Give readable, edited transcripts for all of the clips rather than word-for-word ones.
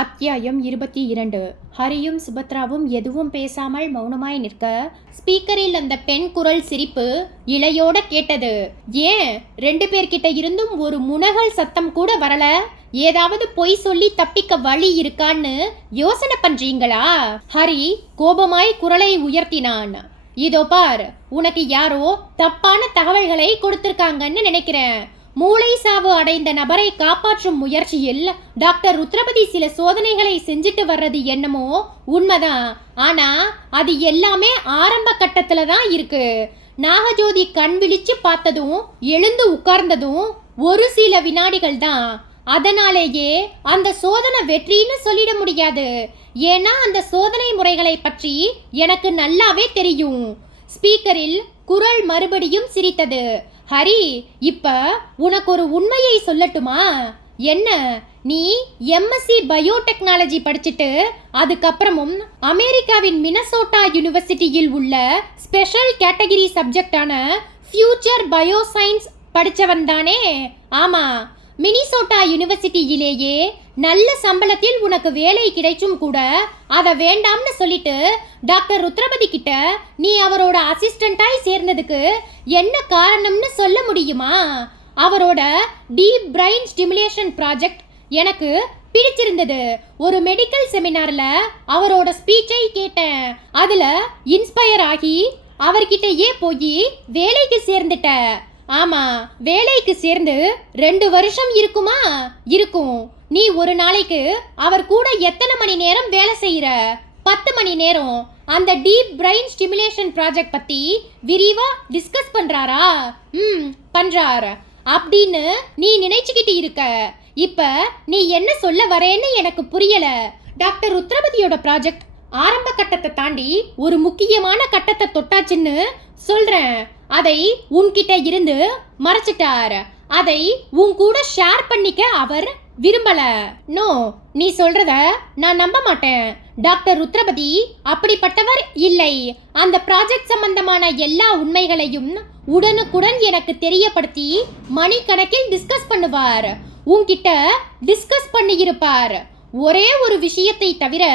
அத்தியாயம் 22. ஹரியும் சுபத்ராவும் எதுவும் பேசாமல் மௌனமாய் நிற்க ஸ்பீக்கரில் அந்த பெண் குரல் சிரிப்பு இளையோட கேட்டது. ஏன் 2 பேர்கிட்ட இருந்தும் ஒரு முனகல் சத்தம் கூட வரல? ஏதாவது பொய் சொல்லி தப்பிக்க வழி இருக்கான்னு யோசனை பண்றீங்களா? ஹரி கோபமாய் குரலை உயர்த்தினான். இதோ பார், உனக்கு யாரோ தப்பான தகவல்களை கொடுத்திருக்காங்கன்னு நினைக்கிறேன். மூளை சாவு அடைந்த நபரை காப்பாற்றும் முயற்சியில் டாக்டர் ருத்ரபதி சில சோதனைகளை செஞ்சுட்டு வர்றது என்னமோ உண்மைதான். ஆனா அது எல்லாமே ஆரம்ப கட்டத்துல தான் இருக்கு. நாகஜோதி கண் விழிச்சு பார்த்ததும் எழுந்து உட்கார்ந்ததும் ஒரு சில வினாடிகள் தான். அதனாலேயே அந்த சோதனை வெற்றின்னு சொல்லிட முடியாது. ஏன்னா அந்த சோதனை முறைகளை பற்றி எனக்கு நல்லாவே தெரியும். ஸ்பீக்கரில் குரல் மறுபடியும் சிரித்தது. ஹரி, இப்ப உனக்கு ஒரு உண்மையை சொல்லட்டுமா? என்ன, நீ எம்எஸ்சி பயோடெக்னாலஜி படிச்சுட்டு அதுக்கப்புறமும் அமெரிக்காவின் மினசோட்டா யூனிவர்சிட்டியில் உள்ள ஸ்பெஷல் கேட்டகரி சப்ஜெக்டான ஃபியூச்சர் பயோசைன்ஸ் படிச்சவன் தானே? ஆமா, மினிசோட்டா யூனிவர்சிட்டியிலேயே நல்ல சம்பளத்தில் உனக்கு வேலை கிடைச்சும் கூட அதை வேண்டாம்னு சொல்லிட்டு டாக்டர் ருத்ரபதி கிட்ட நீ அவரோட அசிஸ்டண்டாய் சேர்ந்ததுக்கு என்ன காரணம்னு சொல்ல முடியுமா? அவரோட டீப் பிரைன் ஸ்டிமுலேஷன் ப்ராஜெக்ட் எனக்கு பிடிச்சிருந்தது. ஒரு மெடிக்கல் செமினார்ல அவரோட ஸ்பீச்சை கேட்டேன். அதுல இன்ஸ்பயர் ஆகி அவர்கிட்டயே போய் வேலைக்கு சேர்ந்துட்ட. ஆமா, வேலைக்கு சேர்ந்து 2 வருஷம் இருக்குமா? இருக்கும். நீ ஒரு நாளைக்கு அவர் கூட எத்தனை மணி நேரம் வேலை செய்யற? 10 மணி நேரம். அந்த டீப் பிரைன் ஸ்டிமுலேஷன் ப்ராஜெக்ட் பத்தி விரிவா டிஸ்கஸ் பண்றாரா? பண்றார் அப்படின்னு நீ நினைச்சுக்கிட்டு இருக்க. இப்ப நீ என்ன சொல்ல வரேன்னு எனக்கு புரியல. டாக்டர் ருத்ரபதியோட ப்ராஜெக்ட் ஆரம்ப கட்டத்தை தாண்டி ஒரு முக்கியமான கட்டத்தை தொட்டாச்சுன்னு சொல்றேன். அதை உன்கிட்ட இருந்து மறைச்சிட்டார். அதை உன் கூட ஷேர் பண்ணிக்க அவர் விரும்பல. நோ, நீ சொல்றத நான் நம்ப மாட்டேன். டாக்டர் ருத்ரபதி அப்படிப்பட்டவர் இல்லை. அந்த ப்ராஜெக்ட் சம்பந்தமான எல்லா உண்மைகளையும் உடனுக்குடன் எனக்கு தெரியப்படுத்தி மணிக்கணக்கில் டிஸ்கஸ் பண்ணுவார். உன்கிட்ட டிஸ்கஸ் பண்ணி இருப்பார். ஒரே ஒரு விஷயத்தை தவிர.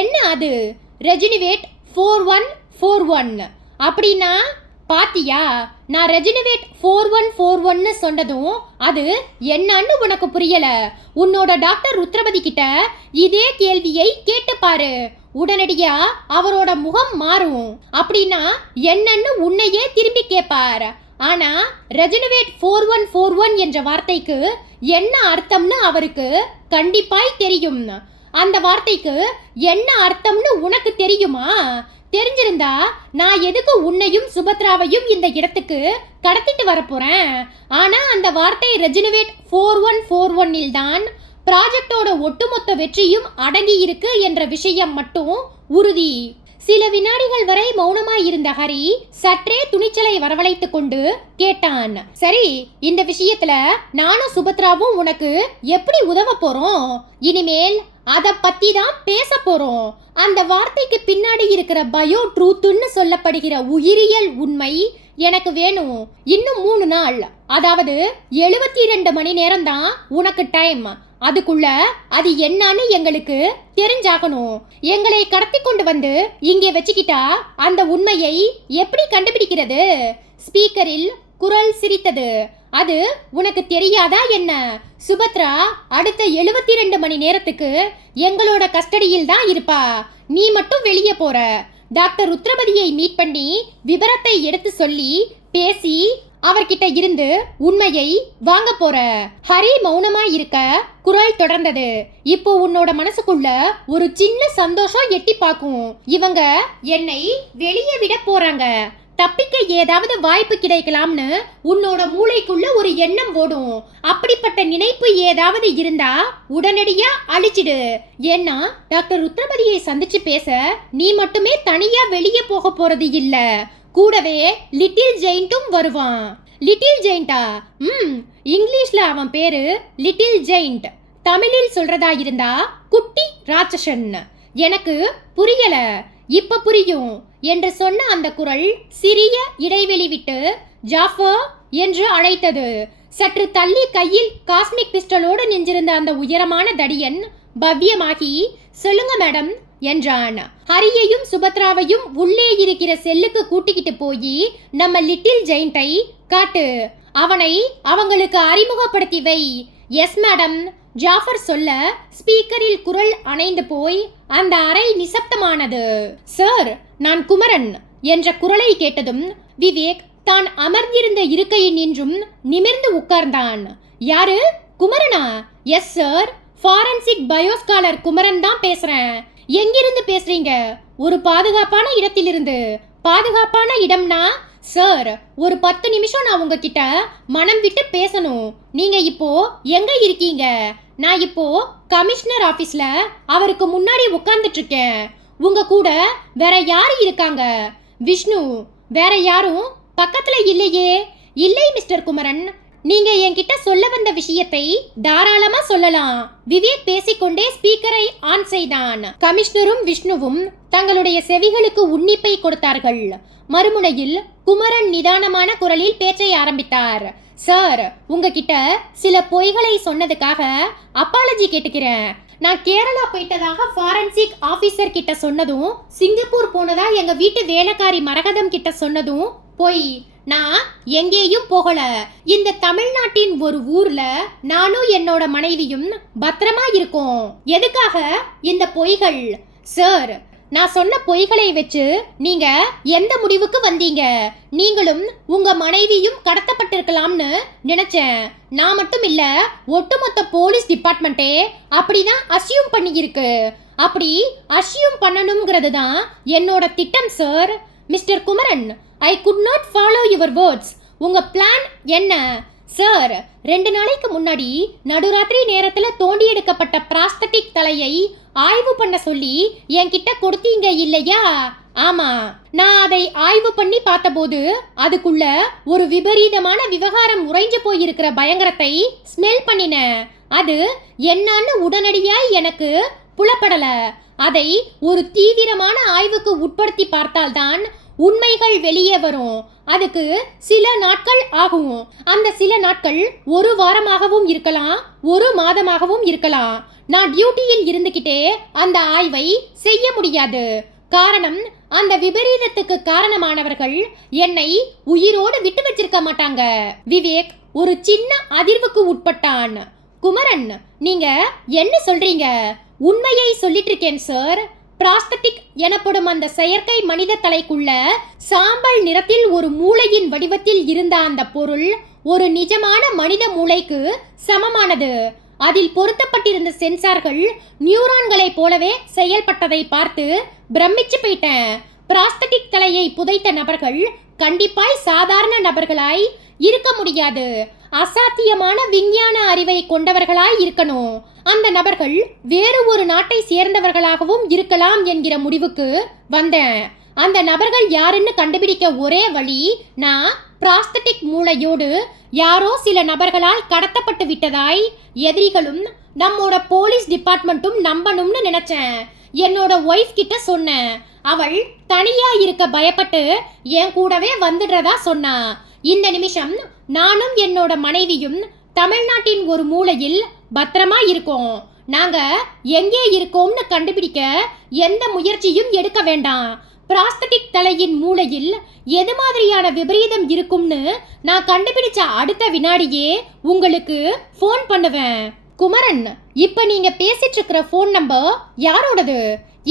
என்ன அது? ரெஜினிவேட் 4141 அப்படின்னா பாத்தியா? நான் ரெஜினிவேட் 4141 சொன்னதும் அது என்னன்னு உனக்கு புரியல. உன்னோட டாக்டர் ருத்ரபதி கிட்ட இதே கேள்வியை கேட்டு பாரு. உடனடியா அவரோட முகம் மாறும். அப்படின்னா என்னன்னு உன்னையே திரும்பி கேட்பார். ஆனா ரெஜினிவேட் 4141 என்ற வார்த்தைக்கு என்ன அர்த்தம்னு அவருக்கு கண்டிப்பாய் தெரியும். அந்த வார்த்தைக்கு என்ன அர்த்தம்னு உனக்கு தெரியுமா? தெரிஞ்சிருந்தா நான் எதுக்கு உன்னையும் சுபத்ராவையும் இந்த இடத்துக்கு கடத்திட்டு வரப்போறேன்? ஆனா அந்த வார்த்தை ரெஜினிவேட் 4141 தான் ப்ராஜெக்டோட ஒட்டுமொத்த வெற்றியும் அடங்கி இருக்கு என்ற விஷயம் மட்டும் உறுதி. சில வினாடிகள் வரை மௌனமாய் இருந்த ஹரி சற்றே துணிச்சலை வரவழைத்து கொண்டு கேட்டான். சரி, இந்த விஷயத்துல நானும் சுபத்ராவும் உனக்கு எப்படி உதவ போறோம்? இனிமேல் அதை பத்தி தான் பேச போறோம். அந்த வார்த்தைக்கு பின்னாடி இருக்கிற பயோ ட்ரூத்துன்னு சொல்லப்படுகிற உயிரியல் உண்மை எனக்கு வேணும். இன்னும் 3 நாள், அதாவது 72 மணி நேரம் தான் உனக்கு டைம். அதுக்குள்ள அது என்னன்னு எங்களுக்கு தெரிஞ்சாகணும். எங்களை கடத்தி கொண்டு வந்து இங்கே வச்சுக்கிட்டா அந்த உண்மையை எப்படி கண்டுபிடிக்கிறது? ஸ்பீக்கரில் குரல் சிரித்தது. அது உனக்கு தெரியாதா என்ன? சுபத்ரா அடுத்த 72 மணி நேரத்துக்கு எங்களோட கஸ்டடியில் தான் இருப்பா. நீ மட்டும் வெளியே போற. டாக்டர் ருத்ரபதியை மீட் பண்ணி விவரத்தை எடுத்து சொல்லி பேசி அவர்கிட்ட இருந்து உண்மையை வாங்க போற. ஹரி மௌனமா இருக்க குரல் தொடர்ந்தது. இப்போ உன்னோட மனசுக்குள்ள ஒரு சின்ன சந்தோஷம் எட்டி பார்க்கும். இவங்க என்னை வெளியே விட போறாங்க. தப்பிக்க ஏதாவது வாய்ப்பு கிடைக்கலாம்னு உன்னோட மூளைக்குள்ள ஒரு எண்ணம் ஓடும். அப்படிப்பட்ட நினைப்பு ஏதாவது இருந்தா உடனடியா அழிச்சிடு. ஏன்னா டாக்டர் ருத்ரபதியை சந்திச்சு பேச நீ மட்டுமே தனியா வெளியே போக போறது இல்ல. கூடவே லிட்டில் ஜெயிண்ட்டும் வருவான். லிட்டில் ஜெயிண்டா? இங்கிலீஷ்ல அவன் பேரு லிட்டில் ஜெயிண்ட். தமிழில் சொல்றதா இருந்தா குட்டி ராட்சசன். எனக்கு புரியல, இப்ப புரியும் என்று சொன்ன அந்த குரல் சிறிய இடைவெளி விட்டு ஜாஃபர் என்று அழைத்தது. சற்று தள்ளி கையில் காஸ்மிக் பிஸ்டலோடு நின்றிருந்த அந்த உயரமான தடியன் பவ்யமாகி சொல்லுங்க மேடம் என்றான். ஹரியையும் சுபத்ராவையும் உள்ளே இருக்கிற செல்லுக்கு கூட்டிக்கிட்டு போய் நம்ம லிட்டில் ஜெயிண்டை காட்டு, அவனை அவங்களுக்கு அறிமுகப்படுத்தி வை. எஸ் மேடம் ஜாஃபர் சொல்ல ஸ்பீக்கரில் குரல் அணைந்து போய் அந்த அறை நிசப்தமானது. சார், நான் குமரன் என்ற குரலை கேட்டதும் விவேக் தான் அமர்ந்திருந்த இருக்கையில் நின்றும் நிமிர்ந்து உட்கார்ந்தான். யாரு, குமரனா? எஸ் சார், ஃபாரன்சிக் பயோஸ்காலர் குமரன் தான் பேசுறேன். எங்கிருந்து பேசுறீங்க? ஒரு பாதுகாப்பான இடத்திலிருந்து. பாதுகாப்பான இடம்னா? சார், ஒரு 10 நிமிஷம் நான் உங்ககிட்ட மனம் விட்டு பேசணும். நீங்க இப்போ எங்க இருக்கீங்க? நான் இப்போ கமிஷனர் ஆபீஸ்ல அவருக்கு முன்னாடி உட்கார்ந்துட்டு இருக்கேன். உங்க கூட வேற யாரு இருக்காங்க? விஷ்ணு. வேற யாரும் பக்கத்துல இல்லையே. இல்லை மிஸ்டர் குமரன், நீங்க என்கிட்ட சொல்ல வந்த விஷயத்தை தாராளமா சொல்லலாம். விவேக் பேசிக்கொண்டே ஸ்பீக்கரை ஆன் செய்தான். கமிஷனரும் விஷ்ணுவும் தங்களுடைய செவிகளுக்கு உன்னிப்பை கொடுத்தார்கள். மறுமுனையில் குமரன் நிதானமான குரலில் பேச்சை ஆரம்பித்தார். சார், உங்ககிட்ட சில பொய்களை சொன்னதுக்காக அப்பாலஜி கேட்டுக்கிறேன். நான் கேரளா போயிட்டதாக ஃபாரன்சிக் ஆபீசர் கிட்ட சொன்னதும், சிங்கப்பூர் போனதா எங்க வீட்டு வேலைக்காரி மரகதம் கிட்ட சொன்னதும் பொய். நான் எங்கேயும் போகல. இந்த தமிழ்நாட்டின் ஒரு ஊர்ல நானும் என்னோட மனைவியும் பத்திரமா இருக்கோம். எதுக்காக இந்த பொய்கள்? சார், நான் சொன்ன பொய்களை வச்சு நீங்க எந்த முடிவுக்கு வந்தீங்க? நீங்களும் உங்க மனைவியும் கடத்தப்பட்டிருக்கலாம்னு நினைச்சேன். நான் மட்டும் இல்ல, ஒட்டுமொத்த போலீஸ் டிபார்ட்மெண்ட்டே அப்படிதான் அசியூம் பண்ணியிருக்கு. அப்படி அசியூம் பண்ணணுங்கிறது தான் என்னோட திட்டம் sir. Mister Kumaran, I could not follow your words. உங்க பிளான் என்ன? சார், 2 நாளைக்கு முன்னாடி நடுராத்திரி நேரத்துல தோண்டி எடுக்கப்பட்ட பிராஸ்தட்டிக் தலையை ஆய்வு பண்ண சொல்லி என்கிட்ட கொடுத்தீங்க இல்லையா? ஆமா, நான் அதை ஆய்வு பண்ணி பார்த்தபோது அதுக்குள்ள ஒரு விபரீதமான விவகாரம் உறைஞ்சு போயிருக்கிற பயங்கரத்தை ஸ்மெல் பண்ணினேன். அது என்னன்னு உடனடியாய் எனக்கு புலப்படல. அதை ஒரு தீவிரமான ஆய்வுக்கு உட்படுத்தி பார்த்தால்தான் உண்மைகள் வெளியே வரும். அதுக்கு சில நாட்கள் ஆகும். அந்த சில நாட்கள் 1 வாரமாகவும் இருக்கலாம், 1 மாதமாகவும் இருக்கலாம். நான் டியூட்டியில் இருந்துகிட்டே அந்த ஆய்வை செய்ய முடியாது. காரணம், அந்த விபரீதத்துக்கு காரணமானவர்கள் என்னை உயிரோடு விட்டு வச்சிருக்க மாட்டாங்க. விவேக் ஒரு சின்ன அதிர்வுக்கு உட்பட்டான். குமரன், நீங்க என்ன சொல்றீங்க? உண்மையை சொல்லிட்டு இருக்கேன் சார். பிராஸ்தட்டிக் எனப்படும் அந்த செயற்கை மனித தலைக்குள்ள சாம்பல் நிறத்தில் ஒரு மூளையின் வடிவத்தில் இருந்த அந்த பொருள் ஒரு நிஜமான மனித மூளைக்கு சமமானது. அதில் பொருத்தப்பட்டிருந்த சென்சார்கள் நியூரான்களைப் போலவே செயல்பட்டதை பார்த்து பிரமிச்சு போயிட்டேன். பிராஸ்தட்டிக் தலையை புதைத்த நபர்கள் கண்டிப்பாய் சாதாரண நபர்களாய் இருக்க முடியாது. அசாத்தியமான விஞ்ஞான அறிவை கொண்டவர்களாய் இருக்கணும். அந்த நபர்கள் வேறு ஒரு நாட்டை சேர்ந்தவர்களாகவும் இருக்கலாம் என்கிற முடிவுக்கு வந்தேன். அந்த நபர்கள் யாருன்னு கண்டுபிடிக்க ஒரே வழி, நான் பிராஸ்தட்டிக் மூளையோடு யாரோ சில நபர்களால் கடத்தப்பட்டு விட்டதாய் எதிரிகளும் நம்மோட போலீஸ் டிபார்ட்மெண்ட்டும் நம்பணும்னு நினைச்சேன். என்னோட ஒய்ஃப் கிட்ட சொன்னேன். அவள் தனியா இருக்க பயப்பட்டு என் கூடவே வந்துடுறதா சொன்னா. இந்த நிமிஷம் நானும் என்னோட மனைவியும் தமிழ்நாட்டின் ஒரு மூலையில் பத்திரமா இருக்கோம். நாங்க எங்கே இருக்கோம்னு கண்டுபிடிக்க எந்த முயற்சியும் எடுக்க வேண்டாம். பிராஸ்தட்டிக் தலையின் மூளையில் எது மாதிரியான விபரீதம் இருக்கும்னு நான் கண்டுபிடிச்ச அடுத்த வினாடியே உங்களுக்கு ஃபோன் பண்ணுவேன். குமரன், இப்ப நீங்க பேசிட்டு இருக்கிற ஃபோன் நம்பர் யாரோடது?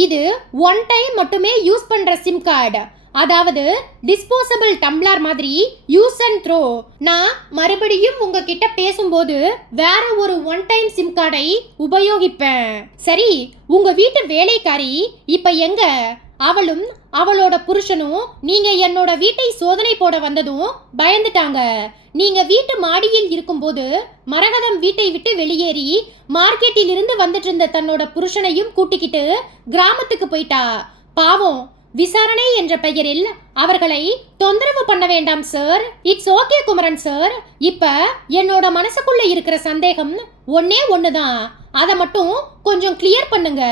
இது 1 டைம் மட்டுமே யூஸ் பண்ற சிம் கார்டு. அதாவது டிஸ்போசபிள் டம்ளர் மாதிரி யூஸ் அண்ட் த்ரோ. நான் மறுபடியும் உங்ககிட்ட பேசும்போது வேற ஒரு 1 டைம் சிம் கார்டை உபயோகிப்பேன். சரி, உங்க வீட்டு வேலைக்காரி இப்ப எங்க? அவளும் அவளோட புருஷனும் நீங்க என்னோட வீட்டை சோதனை போட வந்ததும் பயந்துட்டாங்க. நீங்க வீட்டு மாடியில் இருக்கும்போது மரகதம் வீட்டை விட்டு வெளியேறி மார்க்கெட்டில் இருந்து வந்துட்டு இருந்த தன்னோட புருஷனையும் கூட்டிக்கிட்டு கிராமத்துக்கு போயிட்டா. பாவம், விசாரணை என்ற பெயரில் அவர்களை தொந்தரவு பண்ண வேண்டாம் sir. It's okay Kumaran sir. இப்ப என்னோட மனசுக்குள்ள இருக்கிற சந்தேகம் ஒன்னே ஒண்ணுதான். அதை மட்டும் கொஞ்சம் கிளியர் பண்ணுங்க.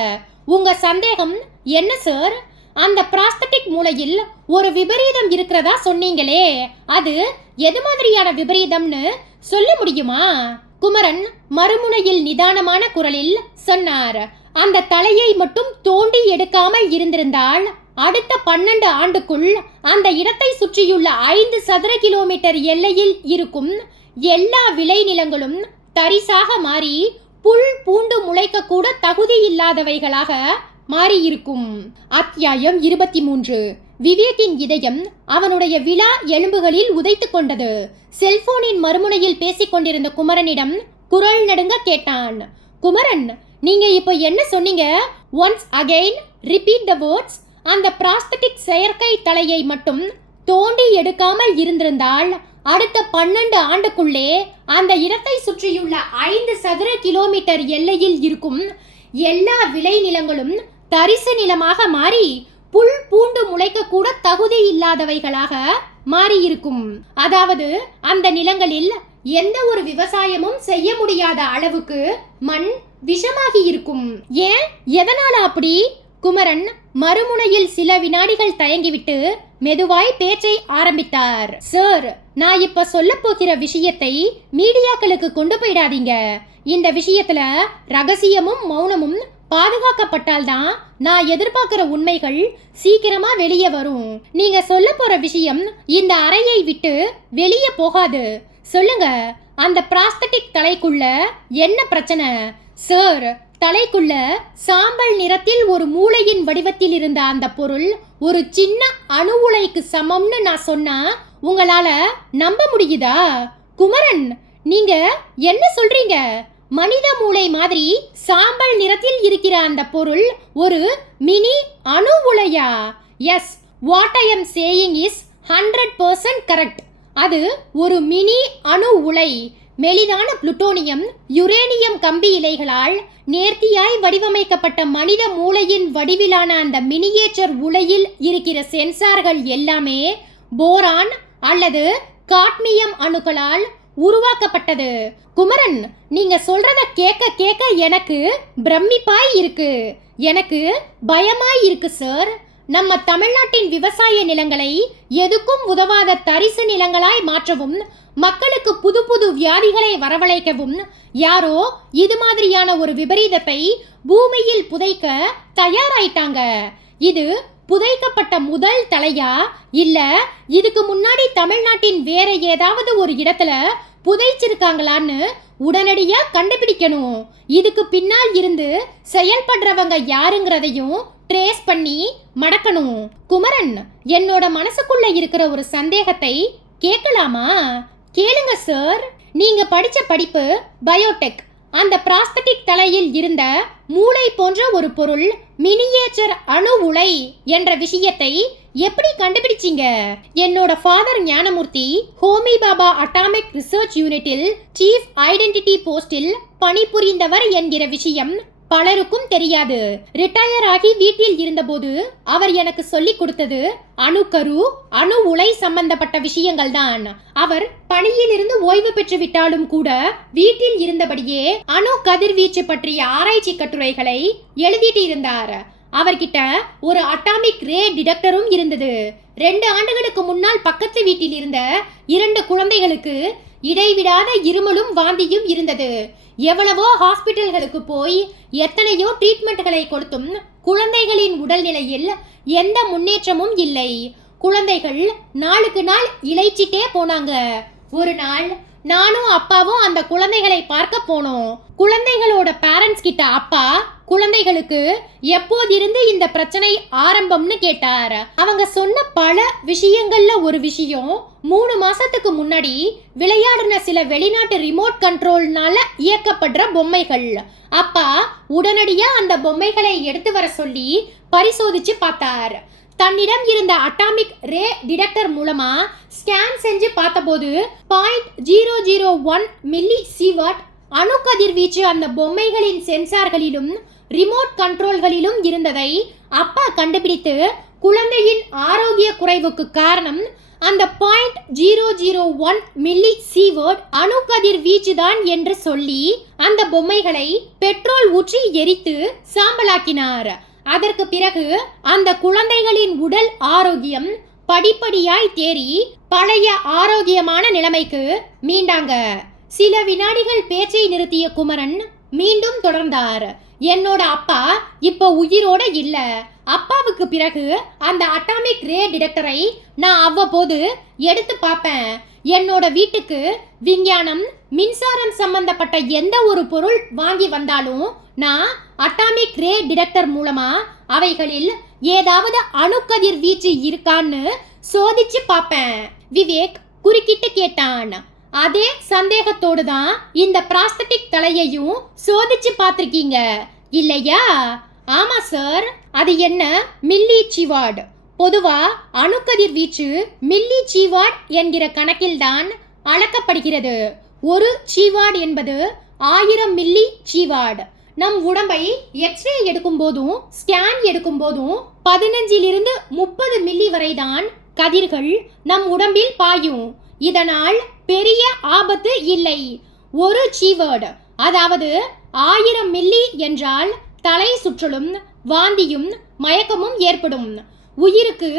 உங்க சந்தேகம் என்ன சார்? அந்த பிராஸ்தட்டிக் மூளையில் ஒரு விபரீதம் இருக்கிறதா சொன்னீங்களே, அது எது மாதிரியான விபரீதம்னு சொல்ல முடியுமா? குமரன் மறுமுனையில் நிதானமான குரலில் சொன்னார். அந்த தலையை மட்டும் தோண்டி எடுக்காமல் இருந்திருந்தால் அடுத்த 12 ஆண்டுக்குள் அந்த இடத்தை சுற்றியுள்ள 5 சதுர கிலோமீட்டர் எல்லையில் இருக்கும் எல்லா விளைநிலங்களும் தரிசாக மாறி புல் பூண்டு முளைக்க கூட தகுதி இல்லாதவைகளாக மாறியிருக்கும். அத்தியாயம் 23. விவேக்கின் இதயம் அவனுடைய விழா எலும்புகளில் உதைத்து கொண்டது. செல்போனின் மறுமுனையில் பேசிக் கொண்டிருந்த குமரனிடம் குரல் நடுங்க கேட்டான். குமரன், நீங்க இப்போ என்ன சொன்னீங்க? Once again repeat the words. அந்த பிராஸ்தட்டிக் செயற்கை தலையை மட்டும் தோண்டி எடுக்காமல் இருந்திருந்தால் அடுத்த 12 ஆண்டுக்குள்ளே அந்த இடத்தை சுற்றியுள்ள 5 சதுர கிலோமீட்டர் எல்லையில் இருக்கும் எல்லா விளைநிலங்களும் தரிசு நிலமாக மாறி புல் பூண்டு முளைக்க கூட தகுதி இல்லாதவைகளாக மாறியிருக்கும். அதாவது அந்த நிலங்களில் எந்த ஒரு விவசாயமும் செய்ய முடியாத அளவுக்கு மண் விஷமாகி இருக்கும். ஏன், எதனால அப்படி? குமரன் மறுமுனையில் சில வினாடிகள் தயங்கிவிட்டு மெதுவாய் பேச்சை ஆரம்பித்தார். சார், நான் இப்ப சொல்ல போகிற விஷயத்தை மீடியாக்களுக்கு கொண்டு போயிடாதீங்க. இந்த விஷயத்துல ரகசியமும் மௌனமும் பாதுகாக்கப்பட்டால்தான் நான் எதிர்பார்க்கிற உண்மைகள் சீக்கிரமா வெளியே வரும். நீங்க சொல்ல போற விஷயம் இந்த அறையை விட்டு வெளியே போகாது. சொல்லுங்க, அந்த பிராஸ்தட்டிக் தலைக்குள்ள என்ன பிரச்சனை? சார், தலைக்குள்ள சாம்பல் நிறத்தில் ஒரு மூளையின் வடிவத்தில் இருந்த அந்த பொருள் ஒரு சின்ன அணு உலைக்கு சமம்னு நான் சொன்னா உங்களால நம்ப முடியுதா? குமரன், நீங்க என்ன சொல்றீங்க? மனித மூளை மாதிரி சாம்பல் நிறத்தில் இருக்கிற அந்த பொருள் ஒரு மினி அணு உலையா? Yes, what I am saying is 100% correct. அது ஒரு மினி அணு உலை. மெலிதான புளுட்டோனியம் யுரேனியம் கம்பி இலைகளால் நேர்த்தியாய் வடிவமைக்கப்பட்ட மனித மூளையின் வடிவிலான அந்த மினியேச்சர் உலையில் இருக்கிற சென்சார்கள் எல்லாமே போரான் அல்லது காட்மியம் அணுக்களால் உருவாக்கப்பட்டது. குமரன், நீங்க சொல்றத கேட்க கேட்க எனக்கு பிரமிப்பாய் இருக்கு, எனக்கு பயமாய் இருக்கு சார். நம்ம தமிழ்நாட்டின் விவசாய நிலங்களை எதுக்கும் உதவாத தரிசு நிலங்களாய் மாற்றவும் மக்களுக்கு புது புது வியாதிகளை வரவழைக்கவும் யாரோ இது மாதிரியான ஒரு விபரீதத்தை பூமியில் புதைக்க தயாராயிட்டாங்க. இது புதைக்கப்பட்ட முதல் தலையா, இல்ல இதுக்கு முன்னாடி தமிழ்நாட்டின் வேற ஏதாவது ஒரு இடத்துல புதைச்சிருக்காங்களான்னு உடனடியா கண்டுபிடிக்கணும். இதுக்கு பின்னால் இருந்து செயல்படுறவங்க யாருங்கிறதையும் ட்ரேஸ் பண்ணி மடக்கணும். குமரன், என்னோட மனசுக்குள்ள இருக்கிற ஒரு சந்தேகத்தை கேட்கலாமா? கேளுங்க சார். நீங்க படிச்ச படிப்பு பயோடெக். அந்த பிராஸ்தட்டிக் தலையில் இருந்த மூளை போன்ற ஒரு பொருள் மினியேச்சர் அணு உலை என்ற விஷயத்தை எப்படி கண்டுபிடிச்சீங்க? என்னோட ஃபாதர் ஞானமூர்த்தி ஹோமி பாபா அட்டாமிக் ரிசர்ச் யூனிட்டில் சீஃப் ஐடென்டிட்டி போஸ்டில் பணிபுரிந்தவர் என்கிற விஷயம் பலருக்கும் தெரியாது. ரிட்டையர் ஆகி வீட்டில் இருந்தபோது அவர் எனக்கு சொல்லி கொடுத்தது அணுக்கரு அணு உலை சம்பந்தப்பட்ட விஷயங்கள் தான். அவர் பணியில் இருந்து ஓய்வு பெற்று விட்டாலும் கூட வீட்டில் இருந்தபடியே அணு கதிர்வீச்சு பற்றிய ஆராய்ச்சி கட்டுரைகளை எழுதிட்டு இருந்தார். அவர்கிட்ட ஒரு அட்டாமிக் ரே டிடெக்டரும் இருந்தது. 2 ஆண்டுகளுக்கு முன்னால் பக்கத்து வீட்டில் இருந்த 2 குழந்தைகளுக்கு இடைவிடாத இருமலும் வாந்தியும் இருந்தது. எவ்வளவோ ஹாஸ்பிட்டல்களுக்கு போய் எத்தனையோ ட்ரீட்மெண்ட்களை கொடுத்தும் குழந்தைகளின் உடல்நிலையில் எந்த முன்னேற்றமும் இல்லை. குழந்தைகள் நாளுக்கு நாள் இளைச்சிட்டே போனாங்க. ஒரு நாள் நானும் அப்பாவும் அந்த குழந்தைகளை பார்க்க போனோம். குழந்தைகளோட பேரண்ட்ஸ் கிட்ட அப்பா குழந்தைகளுக்கு எப்போதிருந்து இந்த பிரச்சனை ஆரம்பம்னு கேட்டார். அவங்க சொன்ன பல விஷயங்கள்ல ஒரு விஷயம், 3 மாசத்துக்கு முன்னாடி விளையாடின சில வெளிநாட்டு ரிமோட் கண்ட்ரோல்னால இயக்கப்படுற பொம்மைகள். அப்பா உடனடியா அந்த பொம்மைகளை எடுத்து வர சொல்லி பரிசோதிச்சு பார்த்தார். தன்னிடம் இருந்த அட்டாமிக் ரே டிடெக்டர் மூலமா ஸ்கேன் செஞ்சு பார்த்தபோது 0.001 மில்லி சீவாட் அணு கதிர்வீச்சு அந்த பொம்மைகளின் சென்சார்களிலும் ரிமோட் கண்ட்ரோல்களிலும் இருந்ததை அப்பா கண்டுபிடித்து குழந்தையின் ஆரோக்கிய குறைவுக்கு காரணம் அந்த 0.001 மில்லி சீவர்ட் அணு கதிர்வீச்சு தான் என்று சொல்லி அந்த பொம்மைகளை பெட்ரோல் ஊற்றி எரித்து சாம்பலாக்கினார். அதற்கு பிறகு அந்த குழந்தைகளின் உடல் ஆரோக்கியம் படிப்படியாய் தேறி பழைய ஆரோக்கியமான நிலைமைக்கு மீண்டாங்க. சில வினாடிகள் பேச்சை நிறுத்திய குமரன் மீண்டும் தொடர்ந்தார். என்னோட அப்பா இப்போ உயிரோட இல்ல. அப்பாவுக்கு பிறகு அந்த அட்டாமிக் ரே டிடெக்டரை நான் அவ்வப்போது எடுத்து பார்ப்பேன். என்னோட வீட்டுக்கு விஞ்ஞானம் மின்சாரம் சம்பந்தப்பட்ட எந்த ஒரு பொருள் வாங்கி வந்தாலும் நான் அட்டாமிக் ரே டிடெக்டர் மூலமா அவைகளில் ஏதாவது அணுக்கதிர் வீச்சு இருக்கான்னு சோதிச்சு பார்ப்பேன். விவேக் குறுக்கிட்டு கேட்டான். அதே சந்தேகத்தோடு தான் இந்த பிராஸ்தட்டிக் தலையையும் சோதிச்சு பார்த்திருக்கீங்க இல்லையா? ஆமா சார். அது என்ன மில்லி சீவார்டு? பொதுவா அணுக்கதிர் வீச்சு மில்லி சீவார்டு என்கிற கணக்கில்தான் அளக்கப்படுகிறது. ஒரு சீவார்டு என்பது 1000 மில்லி சீவார்டு. நம் உடம்பை எக்ஸ்ரே எடுக்கும் போதும் ஸ்கேன் எடுக்கும் போதும் 15 to 30 மில்லி வரைதான் கதிர்கள் நம் உடம்பில் பாயும். இதனால் பெரிய ஆபத்து இல்லை. ஒரு சீவார்டு, அதாவது 1000 மில்லி என்றால் தலை சுற்றலும் வாந்தியும் மயக்கமும் ஏற்படும். உயிருக்கு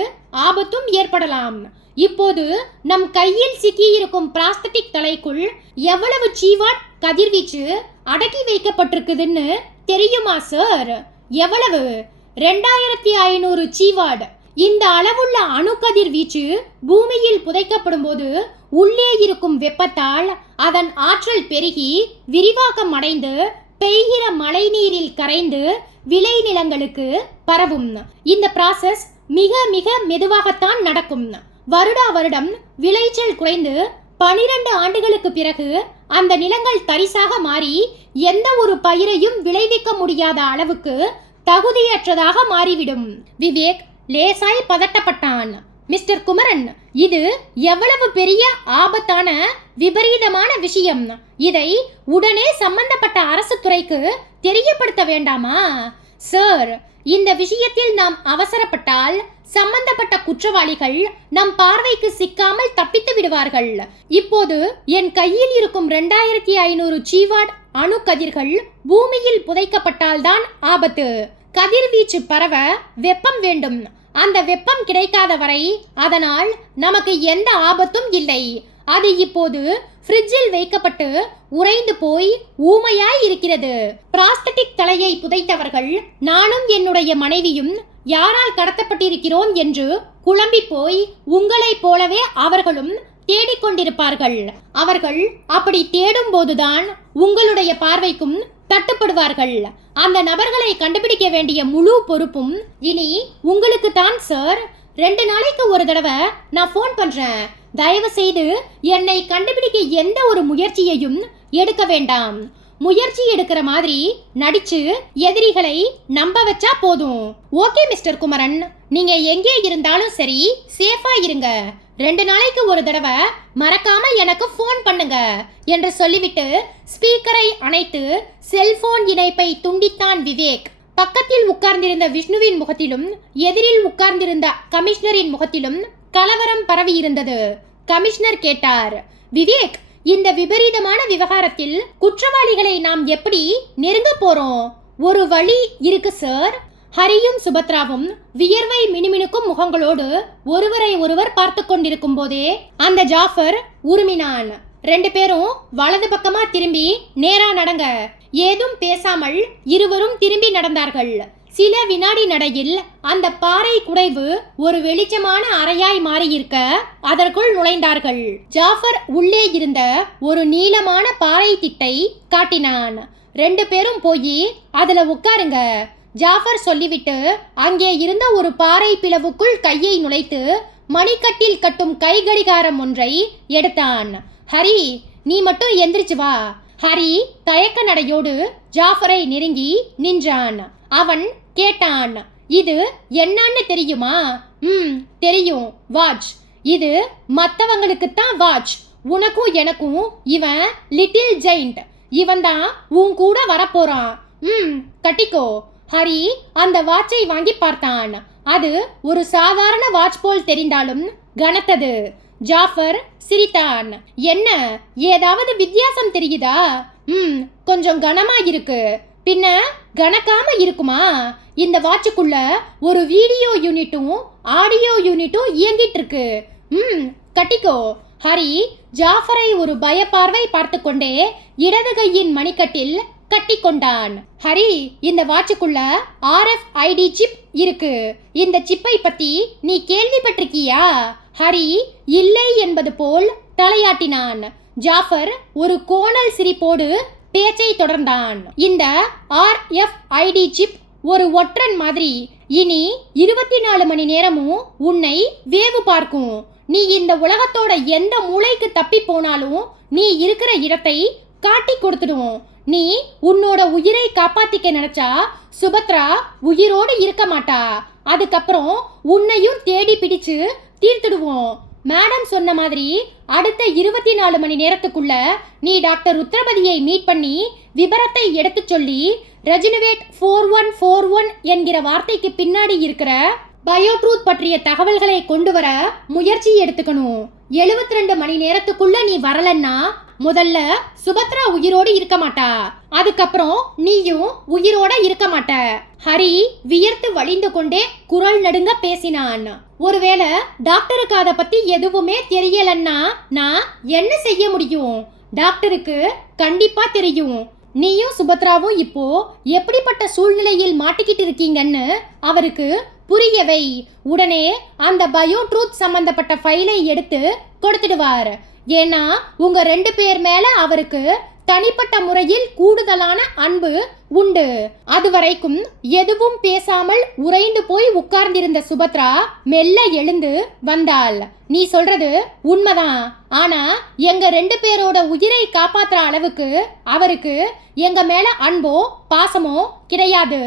ஆபத்தும் ஏற்படலாம். இப்போது நம் கையில் சிக்கியிருக்கும் பிராஸ்தட்டிக் தலைக்குள் எவ்வளவு சீவார்ட் கதிர்வீச்சு அடக்கி வைக்கப்பட்டிருக்குதுன்னு தெரியுமா சார்? எவ்வளவு? 2500 சீவார்ட். இந்த அளவுள்ள அணுக்கதிர் வீச்சு பூமியில் புதைக்கப்படும் போது உள்ளே இருக்கும் வெப்பத்தால் அதன் ஆற்றல் பெருகி விரிவாக்கம் அடைந்து பெய்கிற மழை நீரில் கரைந்து விளைநிலங்களுக்கு பரவும். இந்த ப்ராசஸ் மிக மிக மெதுவாகத்தான் நடக்கும். வருடா வருடம் விளைச்சல் குறைந்து 12 ஆண்டுகளுக்கு பிறகு அந்த நிலங்கள் தரிசாக மாறி எந்த ஒரு பயிரையும் விளைவிக்க முடியாத அளவுக்கு தகுதியற்றதாக மாறிவிடும். விவேக் லேசாய் பதட்டப்பட்டான். மிஸ்டர் குமரன், இது எவ்வளவு பெரிய ஆபத்தான விபரீதமான விஷயம். இதை உடனே சம்பந்தப்பட்ட அரசு துறைக்கு தெரியப்படுத்த வேண்டாமா? சார், இந்த விஷயத்தில் நாம் அவசரப்பட்டால் சம்பந்தப்பட்ட குற்றவாளிகள் நம் பார்வைக்கு சிக்காமல் தப்பித்து விடுவார்கள். இப்போது என் கையில் இருக்கும் 2500 சீவார்ட் அணு கதிர்கள் பூமியில் புதைக்கப்பட்டால்தான் ஆபத்து. கதிர்வீச்சு பரவ வெப்பம் வேண்டும். அந்த வெப்பம் கிடைக்காத வரை அதனால் நமக்கு எந்த ஆபத்தும் இல்லை. அது இப்போது ஃப்ரிட்ஜில் வைக்கப்பட்டு உறைந்து போய் ஊமையாய் இருக்கிறது. பிராஸ்தட்டிக் தலையை புதைத்தவர்கள் நானும் என்னுடைய மனைவியும் யாரால் கடத்தப்பட்டிருக்கிறோம் என்று குழம்பி போய் உங்களைப் போலவே அவர்களும் தேடிக்கொண்டிருப்பார்கள். அவர்கள் அப்படி தேடும் போதுதான் உங்களுடைய பார்வைக்கும் தட்டுப்படுவார்கள். அந்த நபர்களை கண்டுபிடிக்க வேண்டிய முழு பொறுப்பும் இனி உங்களுக்கு தான் சார். 2 நாளைக்கு ஒரு தடவை நான் ஃபோன் பண்றேன். தயவு செய்து என்னை கண்டுபிடிக்க எந்த ஒரு முயற்சியையும் எடுக்க வேண்டாம். முயற்சி எடுக்கிற மாதிரி நடிச்சு எதிரிகளை நம்ப வச்சா போதும். ஓகே மிஸ்டர் குமரன், நீங்க எங்கே இருந்தாலும் சரி சேஃபா இருங்க. 2 நாளைக்கு ஒரு தடவை மறக்காம எனக்கு ஃபோன் பண்ணுங்க என்று சொல்லிவிட்டு ஸ்பீக்கரை அணைத்து செல்போன் இணைப்பை துண்டித்தான் விவேக். பக்கத்தில் உட்கார்ந்திருந்த விஷ்ணுவின் முகத்திலும் எதிரில் உட்கார்ந்திருந்த கமிஷனரின் முகத்திலும் கலவரம் பரவி இருந்தது. கமிஷனர் கேட்டார், விவேக், இந்த விபரீதமான விவகாரத்தில் குற்றவாளிகளை நாம் எப்படி நெருங்க போறோம்? ஒரு வழி இருக்கு சார். ஹரியும் சுபத்ராவும் வியர்வை மினுமினுக்கும் முகங்களோடு ஒருவரை ஒருவர் பார்த்து கொண்டிருக்கும் போதே அந்த ஜாஃபர் உருமினான். 2 பேரும் வலது பக்கமா திரும்பி நேரா நடங்க. ஏதும் பேசாமல் இருவரும் திரும்பி நடந்தார்கள். சில வினாடி நடையில் அந்த பாறை குடைவு ஒரு வெளிச்சமான அறையாய் மாறியிருக்க அதற்குள் நுழைந்தார்கள். ஜாஃபர் உள்ளே இருந்த ஒரு நீளமான பாறை திட்டை காட்டினான். 2 பேரும் போய் அதுல உட்காருங்க. ஜாஃபர் சொல்லிவிட்டு அங்கே இருந்த ஒரு பாறை பிளவுக்குள் கையை நுழைத்து மணிக்கட்டில் கட்டும் கை கடிகாரம் ஒன்றை எடுத்தான். ஹரி, நீ மட்டும் எந்திரிச்சு வா. ஹரி தயக்க நடையோடு ஜாஃபரை நெருங்கி நின்றான். அவன் கேட்டான், இது என்னன்னு தெரியுமா? தெரியும், வாட்ச். இது மற்றவங்களுக்குத்தான் வாட்ச். உனக்கும் எனக்கும் இவன் லிட்டில் ஜெயிண்ட். இவன் தான் உன் கூட வரப்போறான். கட்டிக்கோ. ஹரி அந்த வாட்சை வாங்கி பார்த்தான். அது ஒரு சாதாரண வாட்ச் போல் தெரிந்தாலும் கனத்தது. ஜாஃபர் சிரித்தான். என்ன, ஏதாவது வித்தியாசம் தெரியுதா? கொஞ்சம் கனமா இருக்கு. பின்ன கணக்காம இருக்குமா? இந்த வாட்சுக்குள்ள ஒரு வீடியோ யூனிட்டும் ஆடியோ யூனிட்டும் இயங்கிட்டு இருக்கு. கட்டிக்கோ. ஹரி ஜாஃபரை ஒரு பயப்பார்வை பார்த்து கொண்டே இடது கையின் மணிக்கட்டில் கட்டி கொண்டான். ஹரி, இந்த வாட்சுக்குள்ள RFID சிப் இருக்கு. இந்த சிப்பை பத்தி நீ கேள்விப்பட்டிருக்கியா? ஹரி இல்லை என்பது போல் தலையாட்டினான். ஜாஃபர் ஒரு கோணல் சிரிப்போடு பேச்சை தொடர்ந்தான். இந்த RFID சிப் ஒரு ஒற்றன் மாதிரி இனி 24 மணி நேரமும் உன்னை வேவு பார்க்கும். நீ இந்த உலகத்தோட எந்த மூளைக்கு தப்பி போனாலும் நீ இருக்கிற இடத்தை காட்டி கொடுத்துடும். நீ உன்னோட உயிரை காப்பாத்திக்க நினைச்சா சுபத்ரா உயிரோடு இருக்க மாட்டா. அதுக்கப்புறம் உன்னையும் தேடி பிடிச்சு தீர்த்துடுவோம். மேடம் சொன்ன மாதிரி அடுத்த 24 மணி நேரத்துக்குள்ள நீ டாக்டர் உத்திரபதியை மீட் பண்ணி விபரத்தை எடுத்து சொல்லி ரெஜினுவேட் 4141 என்கிற வார்த்தைக்கு பின்னாடி இருக்கிற பயோட்ரூத் பற்றிய தகவல்களை கொண்டு வர முயற்சி எடுத்துக்கணும். 72 மணி நேரத்துக்குள்ள நீ வரலன்னா முதல்ல சுபத்ரா உயிரோடு இருக்க மாட்டா. அதுக்கப்புறம் நீயும் உயிரோட இருக்க மாட்ட. ஹரி வியர்த்து வழிந்து கொண்டே குரல் நடுங்க பேசினான். ஒருவேளை டாக்டருக்கு அதை பத்தி எதுவுமே தெரியலன்னா நான் என்ன செய்ய முடியும்? டாக்டருக்கு கண்டிப்பா தெரியும். நீயும் சுபத்ராவும் இப்போ எப்படிப்பட்ட சூழ்நிலையில் மாட்டிக்கிட்டு இருக்கீங்கன்னு அவருக்கு புரியவை. உடனே அந்த பயோட்ரூத் சம்பந்தப்பட்ட ஃபைலை எடுத்து கொடுத்துடுவார். ஏன்னா உங்க 2 பேர் மேல அவருக்கு தனிப்பட்ட முறையில் கூடுதலான அன்பு உண்டு. அதுவரைக்கும் எதுவும் பேசாமல் உறைந்து போய் உட்கார்ந்திருந்த சுபத்ரா மெல்ல எழுந்து வந்தாள். நீ சொல்றது உண்மைதான். ஆனா எங்க 2 பேரோட உயிரை காப்பாத்துற அளவுக்கு அவருக்கு எங்க மேல அன்போ பாசமோ கிடையாது.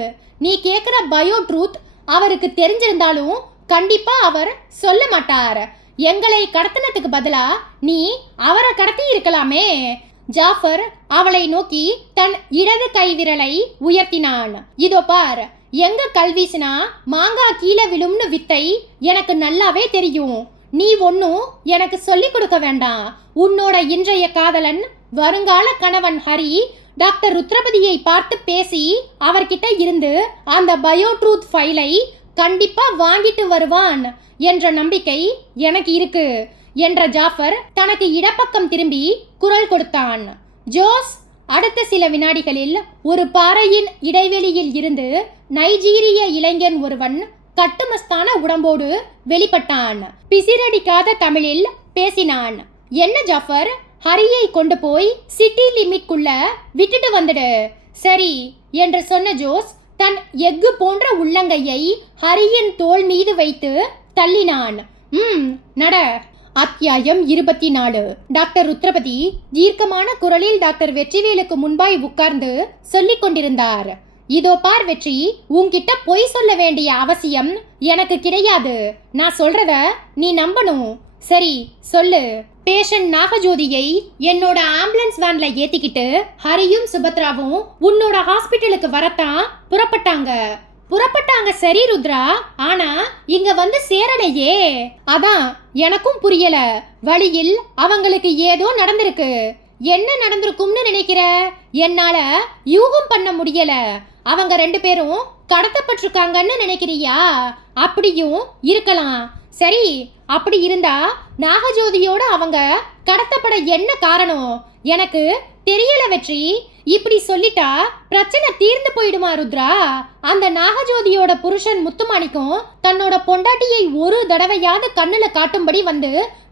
நீ கேக்குற பயோட்ரூத் அவருக்கு தெரிஞ்சிருந்தாலும் கண்டிப்பா அவர் சொல்ல மாட்டார். எங்களை கடத்தினதுக்கு பதிலா நீ அவரை கடத்தி இருக்கலாமே. ஜாஃபர் அவளை நோக்கி தன் இடது கை விரலை உயர்த்தினான். இதோ பார், எங்க கல்வீசினா மாங்காய் கீழே விழும்னு வித்தை எனக்கு நல்லாவே தெரியும். நீ ஒன்னும் எனக்கு சொல்லி கொடுக்க வேண்டாம். உன்னோட இன்றைய காதலன் வருங்கால கணவன் ஹரி டாக்டர் ருத்ரபதியை பார்த்து பேசி அவர்கிட்ட இருந்து அந்த பயோட்ரூத் ஃபைலை கண்டிப்பா வாங்கிட்டு வருவான் என்ற நம்பிக்கை எனக்கு இருக்கு என்ற ஜாஃபர் தனக்கு இடப்பக்கம் திரும்பி குரல் கொடுத்தான். ஜோஸ் அடுத்த சில வினாடிகளில் ஒரு பாறையின் இடைவெளியில் இருந்து நைஜீரிய இளைஞன் ஒருவன் கட்டுமஸ்தான உடம்போடு வெளிப்பட்டான். பிசிரடிக்காத தமிழில் பேசினான். என்ன ஜாஃபர், ஹரியை கொண்டு போய் சிட்டி லிமிட்குள்ள விட்டுட்டு வந்துடு. சரி என்று சொன்ன ஜோஸ் தன் எஃகு போன்ற உள்ளங்கையை ஹரியின் தோள் மீது வைத்து தள்ளினான். நட. அத்தியாயம் 24. டாக்டர் ருத்ரபதி தீர்க்கமான குரலில் டாக்டர் வெற்றிவேலுக்கு முன்பாய் உட்கார்ந்து சொல்லிக் கொண்டிருந்தார். இதோ பார் வெற்றி, உன்கிட்ட பொய் சொல்ல வேண்டிய அவசியம் எனக்கு கிடையாது. நான் சொல்றத நீ நம்பணும். சரி சொல்லு. பேஷண்ட் நாகஜோதியை என்னோட ஆம்புலன்ஸ் வேன்ல ஏத்திக்கிட்டு ஹரியும் சுபத்ராவும் உன்னோட ஹாஸ்பிட்டலுக்கு வரத்தான் புறப்பட்டாங்க. சரி ருத்ரா, ஆனா இங்க வந்து சேரலையே. அதான் எனக்கும் புரியல. வழியில் அவங்களுக்கு ஏதோ நடந்திருக்கு. என்ன நடந்திருக்கும்னு நினைக்கிற? என்னால யூகம் பண்ண முடியல. அவங்க 2 பேரும் கடத்தப்பட்டிருக்காங்கன்னு நினைக்கிறியா? அப்படியும் இருக்கலாம். சரி, அப்படி இருந்தா நாகஜோதியோட அவங்க கடத்தப்பட என்ன காரணம் எனக்கு தெரியல வெற்றி. இப்படி சொல்லிட்டா பிரச்சனை தீர்ந்து போயிடுமா ருத்ரா? அந்த நாகஜோதியோட புருஷன் முத்துமாணிக்கும் தன்னோட பொண்டாட்டியை ஒரு தடவையாவது கண்ணுல காட்டும்படி வந்து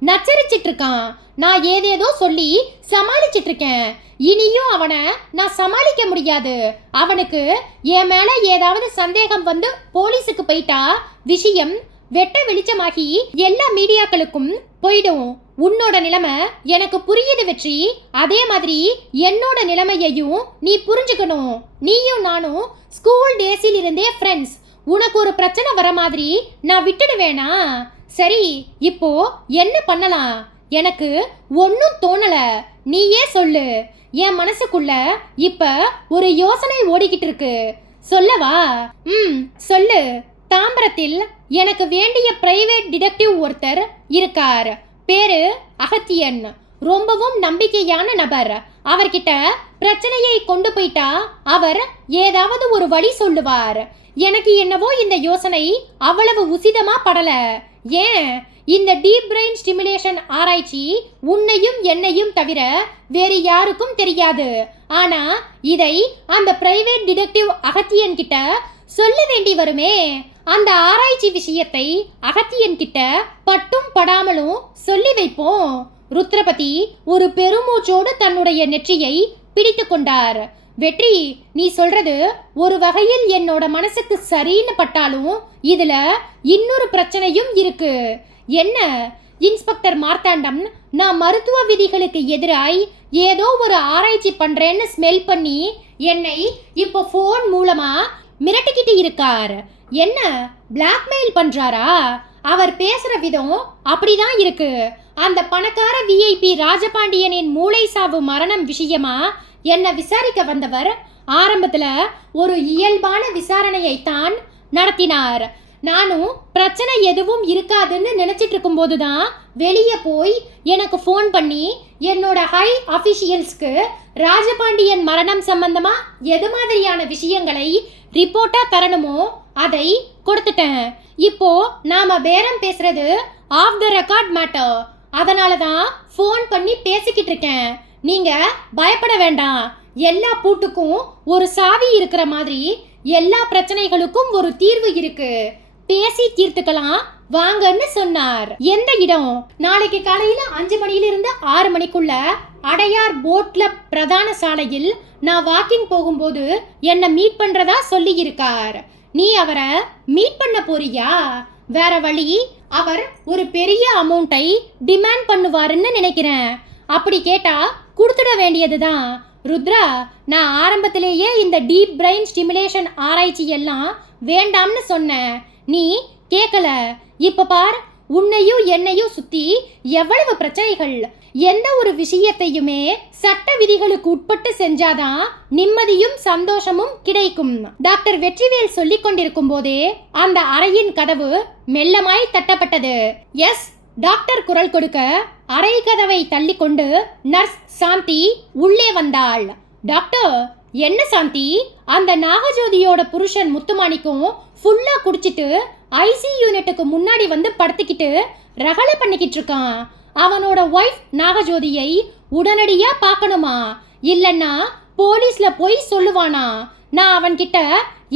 நச்சரிச்சிட்டு இருக்கான். நான் ஏதேதோ சொல்லி சமாளிச்சிட்டு இருக்கேன். இனியும் அவனை நான் சமாளிக்க முடியாது. அவனுக்கு என் மேல ஏதாவது சந்தேகம் வந்து போலீஸுக்கு போயிட்டா விஷயம் வெட்ட வெளிச்சமாகி எல்லா மீடியாக்களுக்கும் போயிடும். உன்னோட நிலைமை எனக்கு புரியுது வெற்றி. அதே மாதிரி என்னோட நிலைமையையும் நீ புரிஞ்சுக்கணும். நீயும் நானும் ஸ்கூல் டேஸில் இருந்தே ஃப்ரெண்ட்ஸ். உனக்கு ஒரு பிரச்சனை வர மாதிரி நான் விட்டுடுவேனா? சரி, இப்போ என்ன பண்ணலாம்? எனக்கு ஒன்னும் தோணல. நீயே சொல்லு. என் மனசுக்குள்ள இப்ப ஒரு யோசனை ஓடிக்கிட்டு இருக்கு. சொல்லவா? சொல்லு. தாம்பரத்தில் எனக்கு வேண்டிய பிரைவேட் டிடெக்டிவ் ஒருத்தர் இருக்கார். பேரு அகத்தியன். ரொம்பவும் நம்பிக்கையான நபர். அவர்கிட்ட பிரச்சனையை கொண்டு போயிட்டா அவர் ஏதாவது ஒரு வழி சொல்லுவார். எனக்கு என்னவோ இந்த யோசனை அவ்வளவு உசிதமா படல. ஏன், இந்த டீப் பிரெயின் ஸ்டிமுலேஷன் ஆராய்ச்சி உன்னையும் என்னையும் தவிர வேறு யாருக்கும் தெரியாது. ஆனா இதை அந்த பிரைவேட் டிடெக்டிவ் அகத்தியன் கிட்ட சொல்ல வேண்டி வருமே. அந்த ஆராய்ச்சி விஷயத்தை அகத்தியன் கிட்ட பட்டும் படாமலும் சொல்லி வைப்போம். ருத்ரபதி ஒரு பெருமூச்சோடு தன்னுடைய நெற்றியை பிடித்து கொண்டார். வெற்றி, நீ சொல்றது ஒரு வகையில் என்னோட மனசுக்கு சரின்னு பட்டாலும் இதுல இன்னொரு பிரச்சனையும் இருக்கு. என்ன? இன்ஸ்பெக்டர் மார்த்தாண்டம் நான் மருத்துவ விதிகளுக்கு எதிராய் ஏதோ ஒரு ஆராய்ச்சி பண்றேன்னு ஸ்மெல் பண்ணி என்னை இப்போ ஃபோன் மூலமா மிரட்டிக்கிட்டு இருக்கார். என்ன பிளாக்மெயில் பண்றாரா? அவர் பேசுற விதம் அப்படிதான் இருக்கு. அந்த பணக்கார விஐபி ராஜபாண்டியனின் மூளை சாவு மரணம் விஷயமா என்ன விசாரிக்க வந்தவர் ஆரம்பத்துல ஒரு இயல்பான விசாரணையை தான் நடத்தினார். நானும் பிரச்சனை எதுவும் இருக்காதுன்னு நினைச்சிட்டு இருக்கும் போதுதான் வெளியே போய் எனக்கு ஃபோன் பண்ணி என்னோட ஹை அஃபிஷியல்ஸ்க்கு ராஜபாண்டியன் மரணம் சம்பந்தமா எது மாதிரியான விஷயங்களை ரிப்போர்ட்டா தரணுமோ அதை கொடுத்துட்டேன். இப்போ நாம பேரம் பேசுறது ஆஃப் த ரெக்கார்ட் மேட்டர். அதனால தான் ஃபோன் பண்ணி பேசிக்கிட்டு இருக்கேன். நீங்க பயப்பட வேண்டாம். எல்லா பூட்டுக்கும் ஒரு சாவி இருக்கிற மாதிரி எல்லா பிரச்சனைகளுக்கும் ஒரு தீர்வு இருக்கு. பேசி தீர்த்துக்கலாம் வாங்கன்னு சொன்னார். எந்த இடம்? நாளைக்கு காலையில 5 மணியிலிருந்து 6 மணிக்குள்ள அடையார் போட் கிளப் பிரதான சாலையில் நான் வாக்கிங் போகும்போது என்ன மீட் பண்றதா சொல்லி இருக்கார். நீ அவரை மீட் பண்ண போறியா? வேற வழி. அவர் ஒரு பெரிய அமௌண்ட்டை டிமாண்ட் பண்ணுவாருன்னு நினைக்கிறேன். அப்படி கேட்டா கொடுத்துட வேண்டியதுதான். ருத்ரா, நான் ஆரம்பத்திலேயே இந்த டீப் பிரெயின் ஸ்டிமுலேஷன் ஆராய்ச்சி எல்லாம் வேண்டாம்னு சொன்னேன். நீ கேட்கல. இப்ப பார், உன்னையும் என்னையும் சுத்தி எவ்வளவு பிரச்சனைகள். எந்த ஒரு விஷயத்தையுமே சட்ட விதிகளுக்கு உட்பட்டு செஞ்சாதான் நிம்மதியும் சந்தோஷமும் கிடைக்கும். டாக்டர் வெற்றிவேல் சொல்லிக் கொண்டிருக்கும் போதே அந்த அறையின் கதவு மெல்லமாய் தட்டப்பட்டது. எஸ், டாக்டர் குரல் கொடுக்க அறை கதவை தள்ளிக்கொண்டு நர்ஸ் சாந்தி உள்ளே வந்தாள். டாக்டர், என்ன சாந்தி? அந்த நாகஜோதியோட புருஷன் முத்துமாணிக்கும் ஃபுல்லா குடிச்சிட்டு ஐசி யூனிட்டுக்கு முன்னாடி வந்து படுத்துக்கிட்டு ரகலை பண்ணிக்கிட்டு இருக்கான். அவனோட ஒய்ஃப் நாகஜோதியை உடனடியா பார்க்கணுமா, இல்லைன்னா போலீஸ்ல போய் சொல்லுவானா? நான் அவன்கிட்ட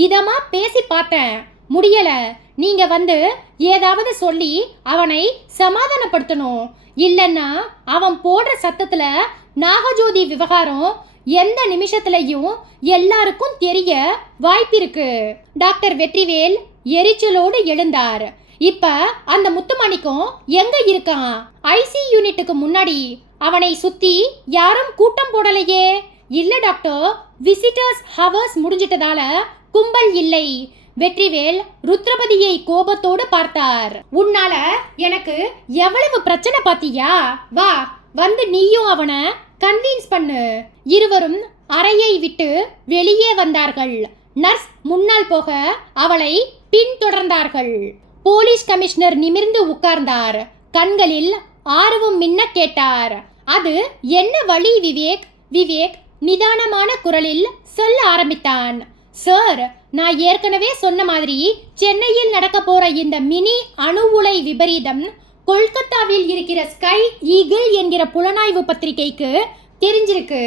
இதமா பேசி பார்த்தேன், முடியல. நீங்க வந்து ஏதாவது சொல்லி அவனை சமாதானப்படுத்தணும். இல்லைன்னா அவன் போடுற சத்தத்துல நாகஜோதி விவகாரம் எந்த நிமிஷத்துலையும் எல்லாருக்கும் தெரிய வாய்ப்பிருக்கு. டாக்டர் வெற்றிவேல் எரிச்சலோடு எழுந்தார். இப்ப அந்த முத்துமாணிக்கம் எங்க இருக்கான்? ஐசி யூனிட்டுக்கு முன்னாடி. அவனை சுத்தி யாரும் கூட்டம் போடலையே. இல்ல டாக்டர், விசிட்டர்ஸ் ஹவர்ஸ் முடிஞ்சிட்டதால கும்பல் இல்லை. வெற்றிவேல் ருத்ரபதியை கோபத்தோடு பார்த்தார். உன்னால எனக்கு எவ்வளவு பிரச்சனை பாத்தியா? வா, வந்து நீயும் அவனை கன்வின்ஸ் பண்ணு. இருவரும் அறையை விட்டு வெளியே வந்தார்கள். நர்ஸ் முன்னால் போக அவளை பின்தொடர்ந்தார்கள். போலீஸ் கமிஷனர் நிமிர்ந்து உட்கார்ந்தார். கண்களில் ஆர்வம் மின்ன கேட்டார். அது என்ன வழி விவேக்? விவேக் நிதானமான குரலில் சொல்ல ஆரம்பித்தான். சார், நான் ஏற்கனவே சொன்ன மாதிரி சென்னையில் நடக்க போற இந்த மினி அணு உலை விபரீதம் கொல்கத்தாவில் இருக்கிற ஸ்கை ஈகிள் என்கிற புலனாய்வு பத்திரிகைக்கு தெரிஞ்சிருக்கு.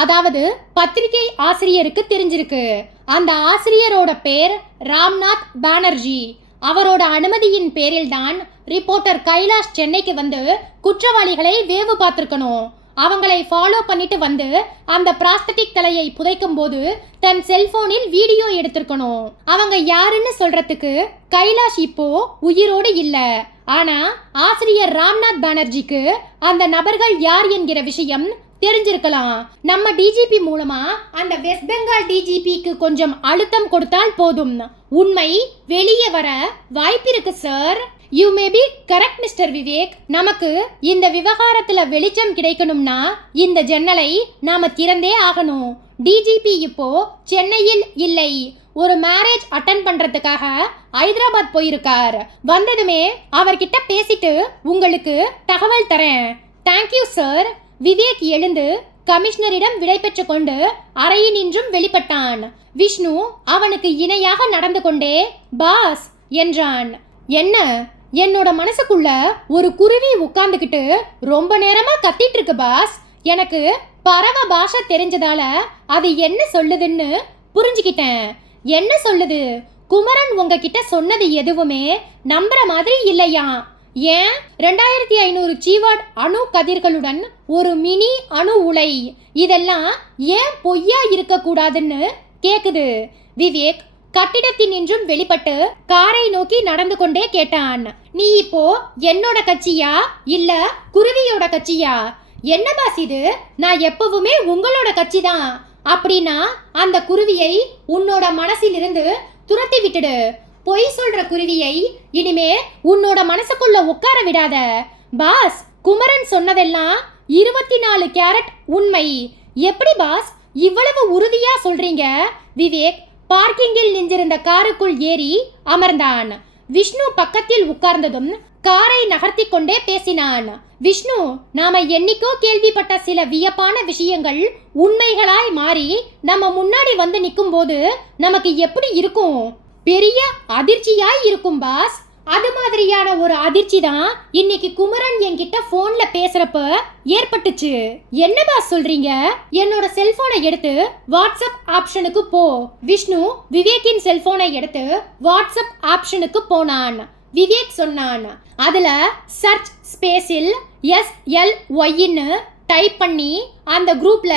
அதாவது பத்திரிகை ஆசிரியருக்கு தெரிஞ்சிருக்கு. அந்த ஆசிரியரோட பேர் ராம்நாத் பானர்ஜி. அவரோட அனுமதியின் பேரில் தான் ரிப்போர்ட்டர் கைலாஷ் சென்னைக்கு வந்து குற்றவாளிகளை வேவு பார்த்திருக்கணும். அவங்களை ஃபாலோ பண்ணிட்டு வந்து அந்த பிராஸ்தட்டிக் தலையை புதைக்கும் போது தன் செல்போனில் வீடியோ எடுத்திருக்கணும். அவங்க யாருன்னு சொல்றதுக்கு கைலாஷ் இப்போ உயிரோடு இல்ல. ஆனா ஆசிரியர் ராம்நாத் பானர்ஜிக்கு அந்த நபர்கள் யார் என்கிற விஷயம் தெரிஞ்சிருக்கலாம். நம்ம டிஜிபி மூலமா அந்த வெஸ்ட் பெங்கால் டிஜிபிக்கு கொஞ்சம் அழுத்தம் கொடுத்தால் போதும். உண்மை வெளியே வர வாய்ப்பிருக்கு sir. You may be correct mister Vivek. நமக்கு இந்த விவகாரத்துல வெளிச்சம் கிடைக்கணும்னா இந்த ஜன்னலை நாம திறந்தே ஆகணும். டிஜிபி இப்போ சென்னையில் இல்லை. ஒரு மேரேஜ் அட்டன் பண்றதுக்காக ஹைதராபாத் போயிருக்கார். வந்ததுமே அவர்கிட்ட பேசிட்டு உங்களுக்கு தகவல் தரேன். Thank you sir. விவேக் எழுந்து கமிஷனரிடம் விடை பெற்று கொண்டு அறையினின்றும் வெளிப்பட்டான். விஷ்ணு அவனுக்கு இணையாக நடந்து கொண்டே பாஸ் என்றான். என்ன, என்னோட மனசுக்குள்ள ஒரு குருவி உட்கார்ந்துக்கிட்டு ரொம்ப நேரமா கத்திட்டு இருக்கு பாஸ். எனக்கு பறவை பாஷை தெரிஞ்சதால அது என்ன சொல்லுதுன்னு புரிஞ்சுக்கிட்டேன். என்ன சொல்லுது? குமரன் உங்ககிட்ட சொன்னது எதுவுமே நம்புற மாதிரி இல்லையா? ஏன் 2500 ஜிவாட் அணு கதிர்களுடன் ஒரு மினி அணு உலை, இதெல்லாம் ஏன் பொய்யா இருக்க கூடாதுன்னு கேக்குது. விவேக் கட்டிடத்தின் நின்றும் வெளிப்பட்டு காரை நோக்கி நடந்து கொண்டே கேட்டான். நீ இப்போ என்னோட கட்சியா இல்ல குருவியோட கட்சியா? என்ன பாஸ் இது? நான் எப்பவுமே உங்களோட கட்சி தான். அப்படின்னா அந்த குருவியை உன்னோட மனசிலிருந்து துரத்தி விட்டுடு. பொய் சொல்ற குருவியை இனிமே உன்னோட மனசுக்குள்ள உட்கார விடாத. பாஸ், குமரன் சொன்னதெல்லாம் 24 கேரட் உண்மை. எப்படி பாஸ் இவ்வளவு உறுதியா சொல்றீங்க? விவேக் பார்க்கிங்கில் நின்றிருந்த காருக்குள் ஏறி அமர்ந்தான். விஷ்ணு பக்கத்தில் உட்கார்ந்ததும் காரை நகர்த்தி கொண்டே பேசினான். விஷ்ணு, நாம என்னைக்கோ கேள்விப்பட்ட சில வியப்பான விஷயங்கள் உண்மைகளாய் மாறி நம்ம முன்னாடி வந்து நிற்கும் போது நமக்கு எப்படி இருக்கும்? பெரிய அதிர்ச்சியாய் இருக்கும் பாஸ். அது மாதிரியான ஒரு அதிர்ச்சி தான் இன்னைக்கு குமரன் என்கிட்ட போன்ல பேசுறப்ப ஏற்பட்டுச்சு. என்ன பாஸ் சொல்றீங்க? என்னோட செல்போனை எடுத்து வாட்ஸ்அப் ஆப்ஷனுக்கு போ. விஷ்ணு விவேக்கின் செல்போனை எடுத்து வாட்ஸ்அப் ஆப்ஷனுக்கு போனான். விவேக் சொன்னான். அதுல சர்ச் ஸ்பேஸில் SLYன்னு டைப் பண்ணி அந்த குரூப்ல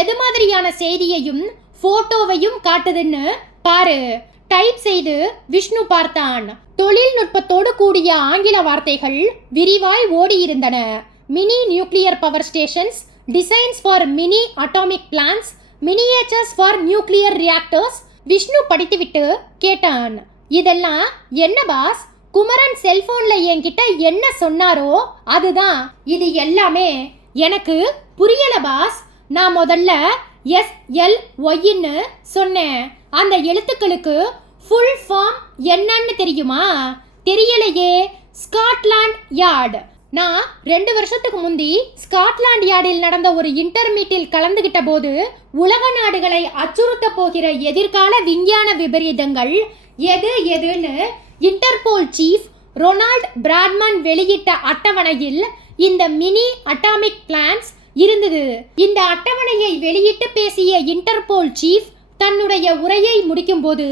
எது மாதிரியான செய்தியையும் போட்டோவையும் காட்டுதுன்னு பாரு. டைப் செய்து விஷ்ணு பார்த்தான். தொழில்நுட்பத்தோடு கூடிய ஆங்கில வார்த்தைகள் விரிவாய் ஓடியிருந்தன. Mini nuclear power stations, designs for mini atomic plans, miniatures for nuclear reactors. Vishnu படித்துவிட்டு கேட்டான். இதெல்லாம் என்ன பாஸ்? குமரன் செல்போன்ல என்கிட்ட என்ன சொன்னாரோ அதுதான் இது எல்லாமே. எனக்கு புரியல பாஸ். நான் முதல்ல SLYன்னு சொன்னேன். அந்த எழுத்துக்களுக்கு ஃபுல் ஃபார்ம் என்னன்னு தெரியுமா? தெரியலையே. Scotland yard. நான் 2 வருஷத்துக்கு முந்தி ஸ்காட்லாண்ட் யார்டில் நடந்த ஒரு இன்டர்மீட்டில் கலந்துகிட்ட போது உலக நாடுகளை அச்சுறுத்த போகிற எதிர்கால விஞ்ஞான விபரீதங்கள் எது எதுன்னு இன்டர்போல் சீஃப் ரொனால்ட் பிராட்மன் வெளியிட்ட அட்டவணையில் இந்த மினி அட்டாமிக் பிளான்ஸ் இருந்தது. இந்த அட்டவணையை வெளியிட்டு பேசிய இன்டர்போல் சீஃப் தன்னுடைய உரையை முடிக்கும்போது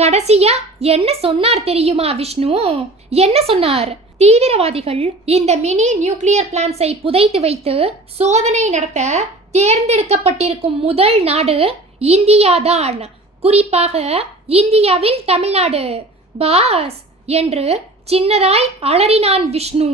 கடைசியா என்ன சொன்னார் தெரியுமா விஷ்ணு? என்ன சொன்னார்? தீவிரவாதிகள் இந்த மினி நியூக்ளியர் பிளான்ஸை புதைத்து வைத்து சோதனை நடத்த தேர்ந்தெடுக்கப்பட்டிருக்கும் முதல் நாடு இந்தியாதான். குறிப்பாக இந்தியாவில் தமிழ்நாடு. பாஸ் என்று சின்னதாய் அலறினான் விஷ்ணு.